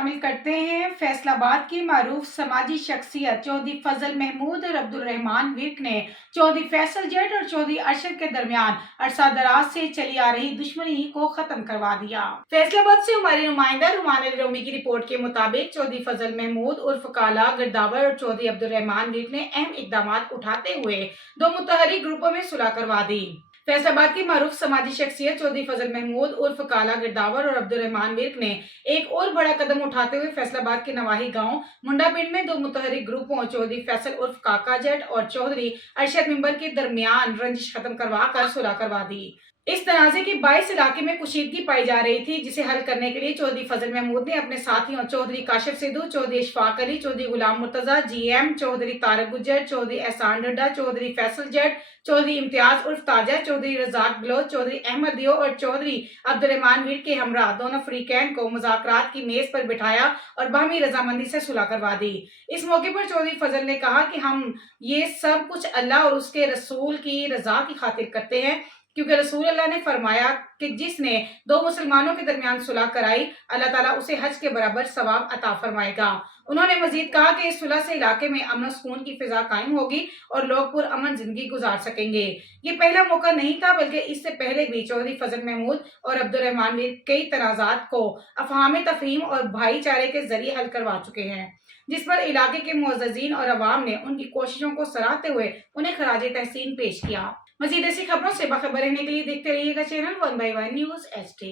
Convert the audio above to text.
शामिल करते हैं। फैसलाबाद की मारूफ समाजी शख्सियत चौधरी फजल महमूद और अब्दुल रहमान विर्क ने चौधरी फैसल जट और चौधरी अरशद के दरमियान अरसा दराज से चली आ रही दुश्मनी को खत्म करवा दिया। फैसलाबाद से हमारे नुमाइंदा रुमान अली रोमी की रिपोर्ट के मुताबिक चौधरी फजल महमूद उर्फ काला गिरदावर और चौधरी अब्दुल रहमान विर्क ने अहम इकदाम उठाते हुए दो मुतहरिक ग्रुपों में सुलह करवा दी। फैसलाबाद की मारूफ समाजी शख्सियत चौधरी फजल महमूद उर्फ काला गिरदावर और अब्दुल रहमान विर्क ने एक और बड़ा कदम उठाते हुए फैसलाबाद के नवाही गांव मुंडा पिंड में दो मुतहरिक ग्रुपों चौधरी फैसल उर्फ काका जट और चौधरी अरशद मेंबर के दरमियान रंजिश खत्म करवा कर सुलह करवा दी। इस तनाजे के बायस इलाके में कुशीदगी पाई जा रही थी, जिसे हल करने के लिए चौधरी फजल महमूद ने अपने साथियों चौधरी काशिफ सिद्धू, चौधरी इशफाक अली, चौधरी गुलाम मुर्तजा, जीएम, चौधरी तारक गुजर, चौधरी एहसान डड्डा, चौधरी फैसल जट, चौधरी इम्तियाज उर्फ ताजा, चौधरी रजाक बलोच, चौधरी अहमद दियो और चौधरी अब्दुल रहमान विर्क के हमरा दोनों फरीकैन को मुज़ाकरात की मेज पर बिठाया और बाहमी रजामंदी से सुलह करवा दी। इस मौके पर चौधरी फजल ने कहा कि हम ये सब कुछ अल्लाह और उसके रसूल की रजा की खातिर करते हैं, क्योंकि रसूल अल्लाह ने फरमाया कि जिसने दो मुसलमानों के दरमियान सुलह कराई, अल्लाह ताला उसे हज के बराबर सवाब अता फरमाएगा। उन्होंने मजीद कहा कि इस सुलह से इलाके में अमन और सुकून की फिजा कायम होगी और लोग पुरअमन जिंदगी गुजार सकेंगे। ये पहला मौका नहीं था, बल्कि इससे पहले भी चौधरी फजल महमूद और अब्दुल रहमान विर्क कई तनाजात को अफहाम तफहीम और भाईचारे के जरिए हल करवा चुके हैं, जिस पर इलाके के मुअज़्ज़िज़ीन और अवाम ने उनकी कोशिशों को सराहते हुए उन्हें खराज तहसीन पेश किया। मजीद ऐसी खबरों से बाखबर रहने के लिए देखते रहिएगा चैनल 1/1 न्यूज़ HD।